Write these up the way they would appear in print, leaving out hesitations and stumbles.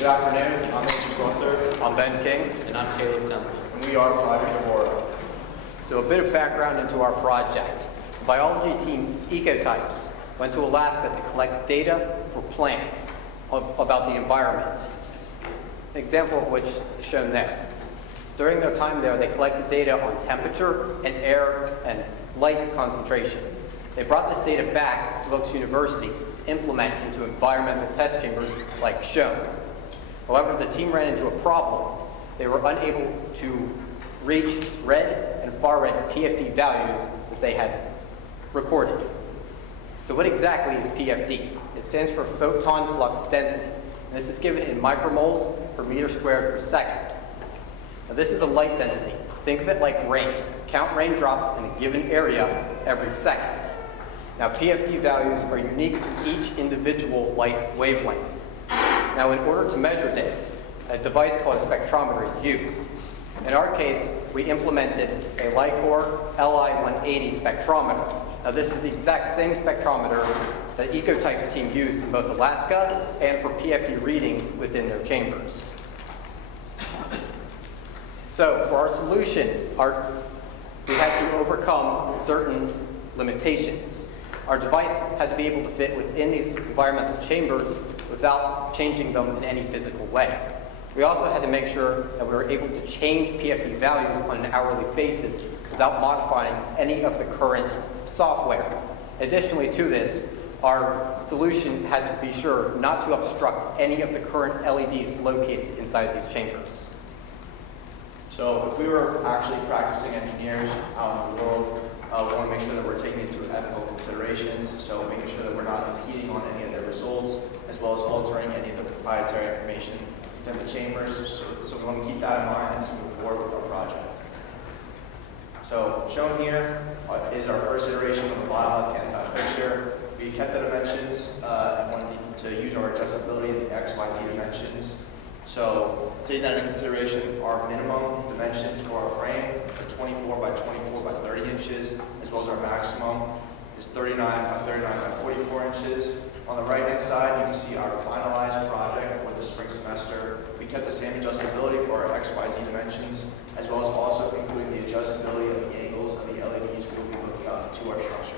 Good afternoon. I'm Andrew Saucer. I'm Ben King. And I'm Caleb Temple. And we are Project Aurora. So a bit of background into our project. The biology team Ecotypes went to Alaska to collect data for plants about the environment. An example of which is shown there. During their time there, they collected data on temperature and air and light concentration. They brought this data back to Wilkes University to implement into environmental test chambers like shown. However, the team ran into a problem. They were unable to reach red and far red PFD values that they had recorded. So what exactly is PFD? It stands for photon flux density. And this is given in micromoles per meter squared per second. Now this is a light density. Think of it like rain. Count raindrops in a given area every second. Now PFD values are unique to each individual light wavelength. Now in order to measure this, a device called a spectrometer is used. In our case, we implemented a Lycor LI-180 spectrometer. Now this is the exact same spectrometer that Ecotypes team used in both Alaska and for PFD readings within their chambers. So for our solution, we had to overcome certain limitations. Our device had to be able to fit within these environmental chambers without changing them in any physical way. We also had to make sure that we were able to change PFD values on an hourly basis without modifying any of the current software. Additionally to this, our solution had to be sure not to obstruct any of the current LEDs located inside these chambers. So if we were actually practicing engineers out in the world, we want to make sure that we're taking into ethical considerations, so making sure that we're not impeding on any of their results, as well as altering any of the proprietary information within the chambers. So we want to keep that in mind as we move forward with our project. So shown here is our first iteration of the bottom left-hand side picture. We kept the dimensions and wanted to use our adjustability in the X, Y, Z dimensions. So take that into consideration, our minimum dimensions for our frame are 24 by 24 by 30 inches, as well as our maximum is 39 by 39 by 44 inches. On the right-hand side, you can see our finalized project for the spring semester. We kept the same adjustability for our X, Y, Z dimensions, as well as also including the adjustability of the angles of the LEDs we will be looking up to our structure.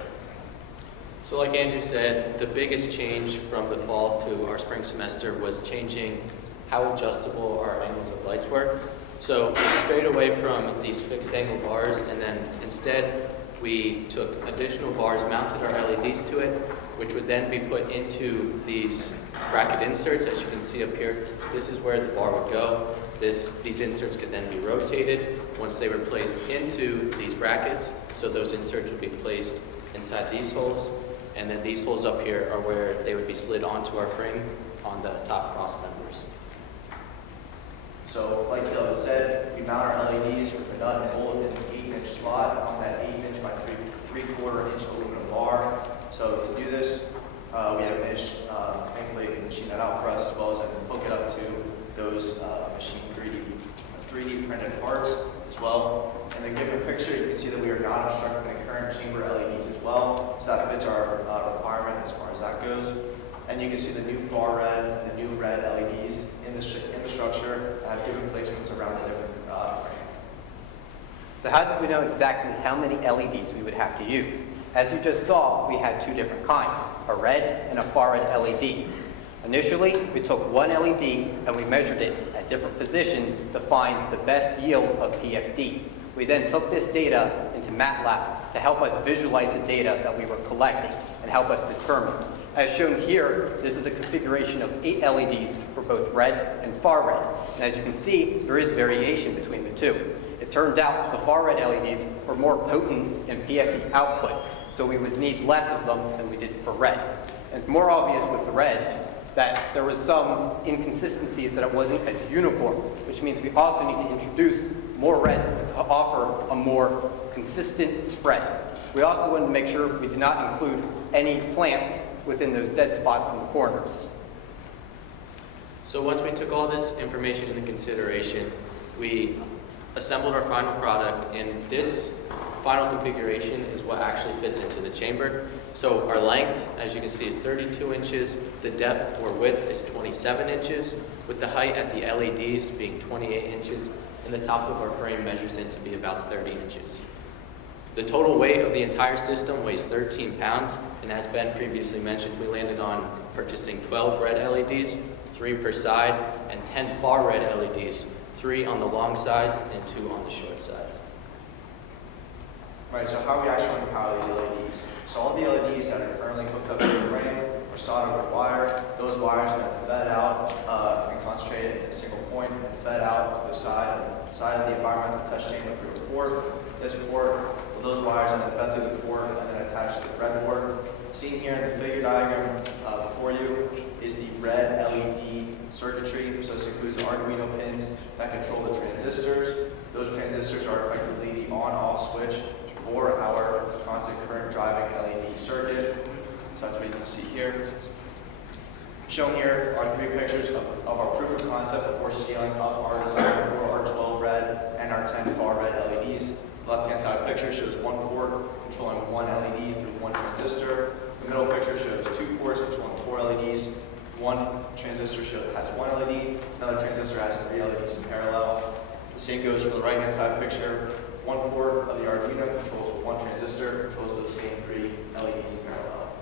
So like Andrew said, the biggest change from the fall to our spring semester was changing how adjustable our angles of lights were. So we strayed away from these fixed angle bars, and then instead we took additional bars, mounted our LEDs to it, which would then be put into these bracket inserts, as you can see up here. This is where the bar would go. These inserts could then be rotated once they were placed into these brackets. So those inserts would be placed inside these holes, and then these holes up here are where they would be slid onto our frame on the top cross members. So, like Caleb said, we mount our LEDs with a nut and bolt in an 8-inch slot on that 8-inch by 3/4-inch aluminum bar. So to do this, we have Mitch thankfully machine that out for us, as well as hook it up to those machine 3D printed parts as well. In the given picture, you can see that we are not obstructing the current chamber LEDs as well, so that fits our requirement as far as that goes. And you can see the new far red and the new red LEDs in the structure have given placements around the different frame. So how did we know exactly how many LEDs we would have to use? As you just saw, we had two different kinds, a red and a far red LED. Initially, we took one LED and we measured it at different positions to find the best yield of PFD. We then took this data into MATLAB to help us visualize the data that we were collecting and help us determine. As shown here, this is a configuration of 8 LEDs for both red and far red. And as you can see, there is variation between the two. It turned out the far red LEDs were more potent in PFD output, so we would need less of them than we did for red. And more obvious with the reds that there was some inconsistencies, that it wasn't as uniform, which means we also need to introduce more reds to offer a more consistent spread. We also wanted to make sure we did not include any plants within those dead spots in the corners. So once we took all this information into consideration, we assembled our final product, and this final configuration is what actually fits into the chamber. So our length, as you can see, is 32 inches. The depth or width is 27 inches, with the height at the LEDs being 28 inches, and the top of our frame measures in to be about 30 inches. The total weight of the entire system weighs 13 pounds, and as Ben previously mentioned, we landed on purchasing 12 red LEDs, 3 per side, and 10 far red LEDs, 3 on the long sides and 2 on the short sides. Right, so how are we actually going to power these LEDs? So all the LEDs that are currently hooked up to the frame are soldered with wire. Those wires are then fed out and concentrated in a single point and fed out to the side of the environmental test chamber through a port. This port, well, those wires are then fed through the port and then attached to the breadboard. Seen here in the figure diagram before you is the red LED circuitry. So this includes the Arduino pins that control the transistors. Those transistors are effectively the on-off switch for our constant current driving LED circuit. So that's what you can see here. Shown here are 3 pictures of our proof of concept before scaling up our design for our 12 red and our 10 far red LEDs. The left-hand side picture shows 1 port controlling 1 LED through 1 transistor. The middle picture shows 2 ports controlling 4 LEDs. 1 transistor has 1 LED, another transistor has 3 LEDs in parallel. The same goes for the right-hand side picture. 1 port of the Arduino controls 1 transistor, controls those same 3 LEDs in parallel.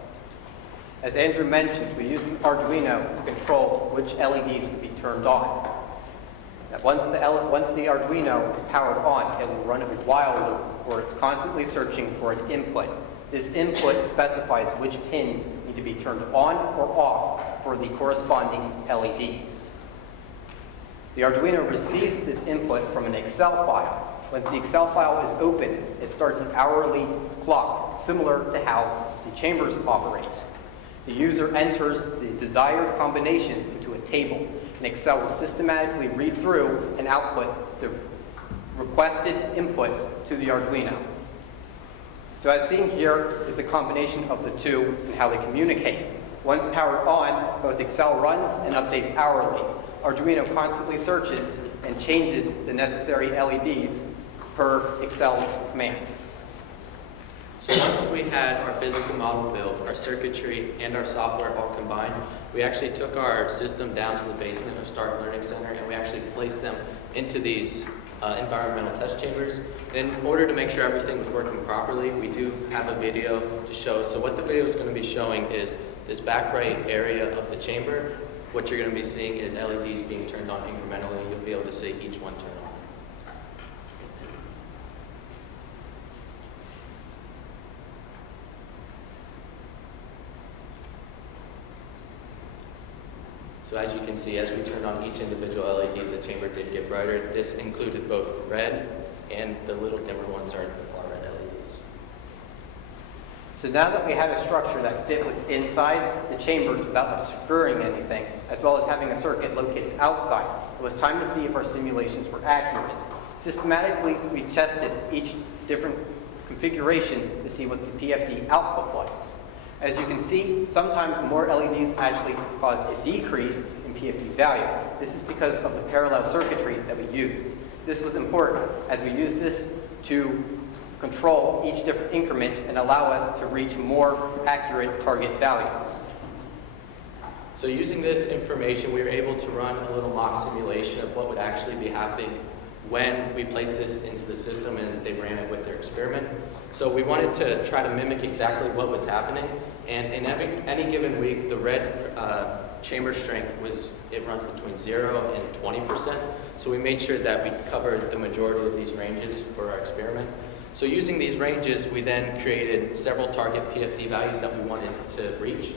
As Andrew mentioned, we used an Arduino to control which LEDs would be turned on. Now, once the Arduino is powered on, it will run a while loop where it's constantly searching for an input. This input specifies which pins need to be turned on or off for the corresponding LEDs. The Arduino receives this input from an Excel file. Once the Excel file is open, it starts an hourly clock, similar to how the chambers operate. The user enters the desired combinations into a table, and Excel will systematically read through and output the requested inputs to the Arduino. So as seen here is the combination of the two and how they communicate. Once powered on, both Excel runs and updates hourly. Arduino constantly searches and changes the necessary LEDs per Excel's command. So once we had our physical model built, our circuitry, and our software all combined, we actually took our system down to the basement of Stark Learning Center, and we actually placed them into these environmental test chambers. And in order to make sure everything was working properly, we do have a video to show. So what the video is going to be showing is this back right area of the chamber. What you're going to be seeing is LEDs being turned on incrementally. You'll be able to see each one turn on. So as you can see, as we turned on each individual LED, the chamber did get brighter. This included both red and the little dimmer ones are the far red LEDs. So now that we had a structure that fit inside the chambers without obscuring anything, as well as having a circuit located outside, it was time to see if our simulations were accurate. Systematically, we tested each different configuration to see what the PFD output was. As you can see, sometimes more LEDs actually caused a decrease in PFD value. This is because of the parallel circuitry that we used. This was important as we used this to control each different increment and allow us to reach more accurate target values. So using this information, we were able to run a little mock simulation of what would actually be happening when we placed this into the system and they ran it with their experiment. So we wanted to try to mimic exactly what was happening. And in any given week, the red chamber strength runs between 0 and 20%. So we made sure that we covered the majority of these ranges for our experiment. So using these ranges, we then created several target PFD values that we wanted to reach.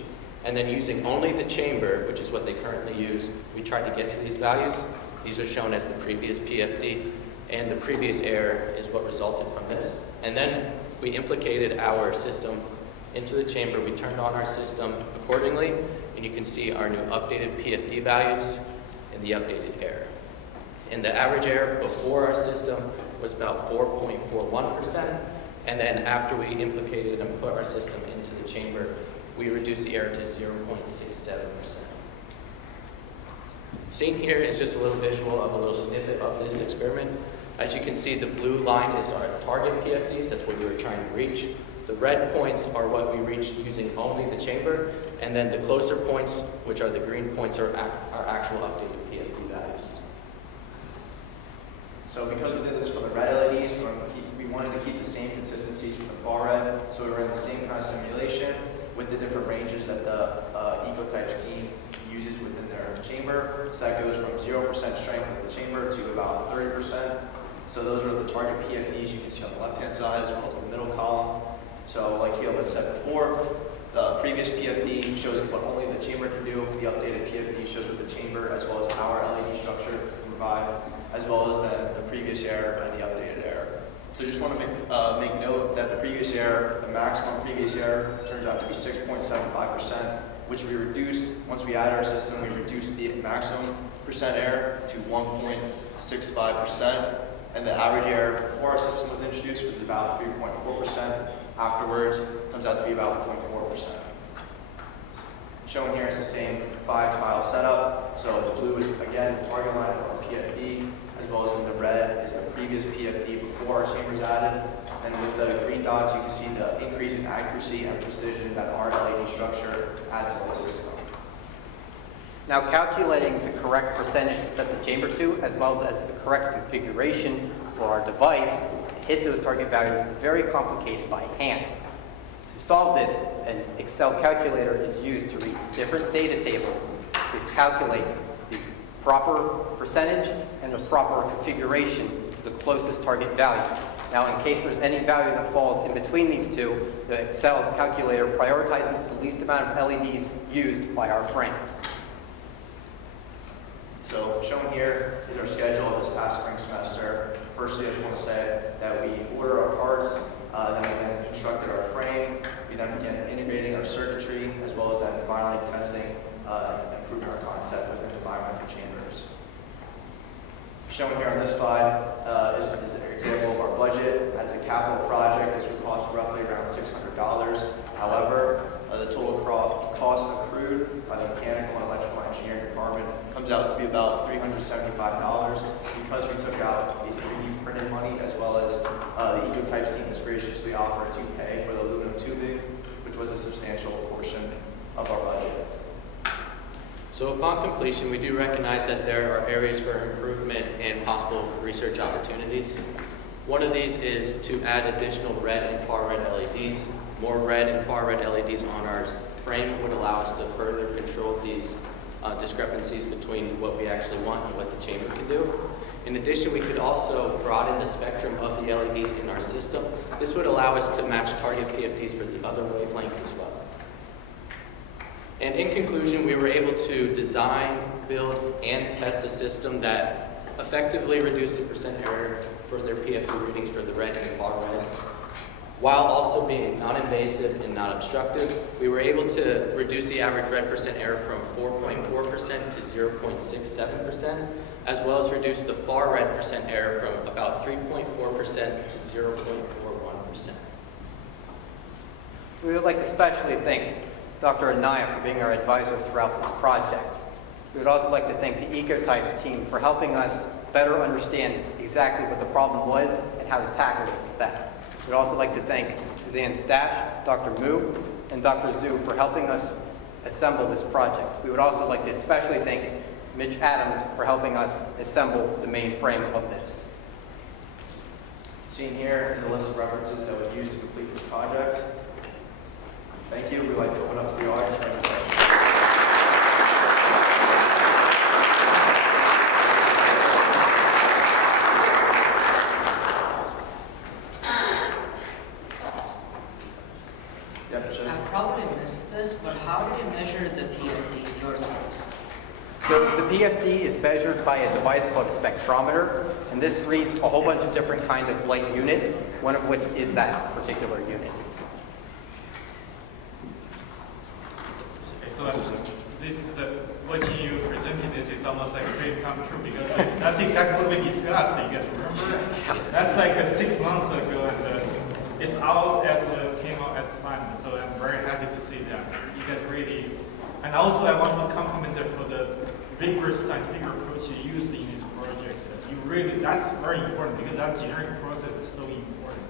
And then using only the chamber, which is what they currently use, we tried to get to these values. These are shown as the previous PFD, and the previous error is what resulted from this. And then we implicated our system into the chamber. We turned on our system accordingly, and you can see our new updated PFD values and the updated error. And the average error before our system was about 4.41%, and then after we implicated and put our system into the chamber, we reduced the error to 0.67%. Seen here is just a little visual of a little snippet of this experiment. As you can see, the blue line is our target PFDs, that's what we were trying to reach. The red points are what we reached using only the chamber, and then the closer points, which are the green points, are our actual updated PFD values. So because we did this for the red LEDs, we wanted to keep the same consistencies for the far red, so we were in the same kind of simulation with the different ranges that the Ecotypes team uses within their chamber. So that goes from 0% strength of the chamber to about 30%. So those are the target PFDs you can see on the left-hand side as well as the middle column. So like Caleb had said before, the previous PFD shows what only the chamber can do. The updated PFD shows what the chamber as well as our LED structure can provide, as well as the previous error and the updated error. So just want to make note that the previous error, the maximum previous error, turns out to be 6.75%, which we reduced, once we added our system, we reduced the maximum percent error to 1.65%. And the average error before our system was introduced was about 3.4%. Afterwards, comes out to be about 0.4%. Shown here is the same 5-file setup. So the blue is, again, the target line for our PFD, as well as in the red is the previous PFD before our chamber is added. And with the green dots, you can see the increase in accuracy and precision that our LED structure adds to the system. Now, calculating the correct percentage to set the chamber to, as well as the correct configuration for our device to hit those target values is very complicated by hand. To solve this, an Excel calculator is used to read different data tables to calculate the proper percentage and the proper configuration to the closest target value. Now, in case there's any value that falls in between these two, the Excel calculator prioritizes the least amount of LEDs used by our frame. So shown here is our schedule of this past spring semester. Firstly, I just want to say that we order our parts, then we then constructed our frame, we then began integrating our circuitry, as well as then finally testing and improving our concept within the biometric chambers. Shown here on this slide is an example of our budget. As a capital project, this would cost roughly around $600. However, the total cost accrued by the mechanical and electrical engineering department comes out to be about $375 because we took out the 3D printed money, as well as the Ecotypes team has graciously offered to pay for the aluminum tubing, which was a substantial portion of our budget. So upon completion, we do recognize that there are areas for improvement and possible research opportunities. One of these is to add additional red and far red LEDs. More red and far red LEDs on our frame would allow us to further control these discrepancies between what we actually want and what the chamber can do. In addition, we could also broaden the spectrum of the LEDs in our system. This would allow us to match target PFDs for the other wavelengths as well. And in conclusion, we were able to design, build, and test a system that effectively reduced the percent error for their PFD readings for the red and far red. While also being non-invasive and not obstructive, we were able to reduce the average red percent error from 4.4% to 0.67%, as well as reduce the far red percent error from about 3.4% to 0.41%. We would like to especially thank Dr. Anaya for being our advisor throughout this project. We would also like to thank the Ecotypes team for helping us better understand exactly what the problem was and how to tackle this the best. We'd also like to thank Suzanne Stash, Dr. Mu, and Dr. Zhu for helping us assemble this project. We would also like to especially thank Mitch Adams for helping us assemble the main frame of this. Seen here is a list of references that we used to complete this project. Thank you. We'd like to open up to the audience for any questions. I probably missed this, but how do you measure the PFD in your space? So the PFD is measured by a device called a spectrometer, and this reads a whole bunch of different kinds of light units, one of which is that particular unit. Okay, so this is what you presented. This is almost like a dream come true because that's exactly what we discussed. You guys remember? That's like 6 months ago, and it's out as came out as planned. So I'm very happy to see that you guys really. And also, I want to compliment you for the rigorous scientific approach you use in this project. You really, that's very important because that generic process is so important.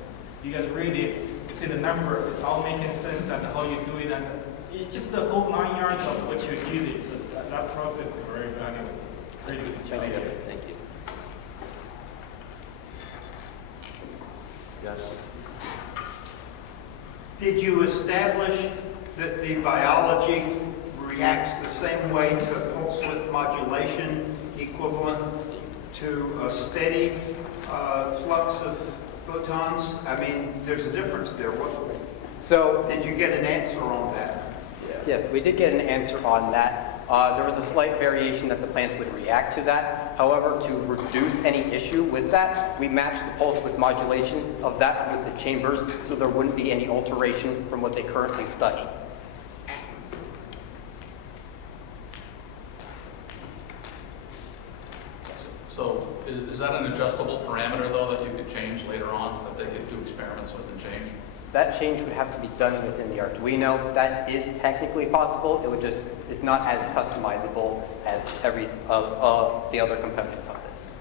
You guys really see the number, it's all making sense and how you do it, and it's just the whole 9 yards of what you did. It's that process is very valuable. Very good job. Thank you. Thank you. Yes. Did you establish that the biology reacts the same way to pulse width modulation equivalent to a steady flux of photons? I mean, there's a difference there. So, Did you get an answer on that? yeah, we did get an answer on that. There was a slight variation that the plants would react to that. However, to reduce any issue with that, we matched the pulse width modulation of that with the chambers, so there wouldn't be any alteration from what they currently study. So is that an adjustable parameter, though, that you could change later on, that they could do experiments with and change? That change would have to be done within the Arduino. That is technically possible. It would just, it's not as customizable as every the other components of this.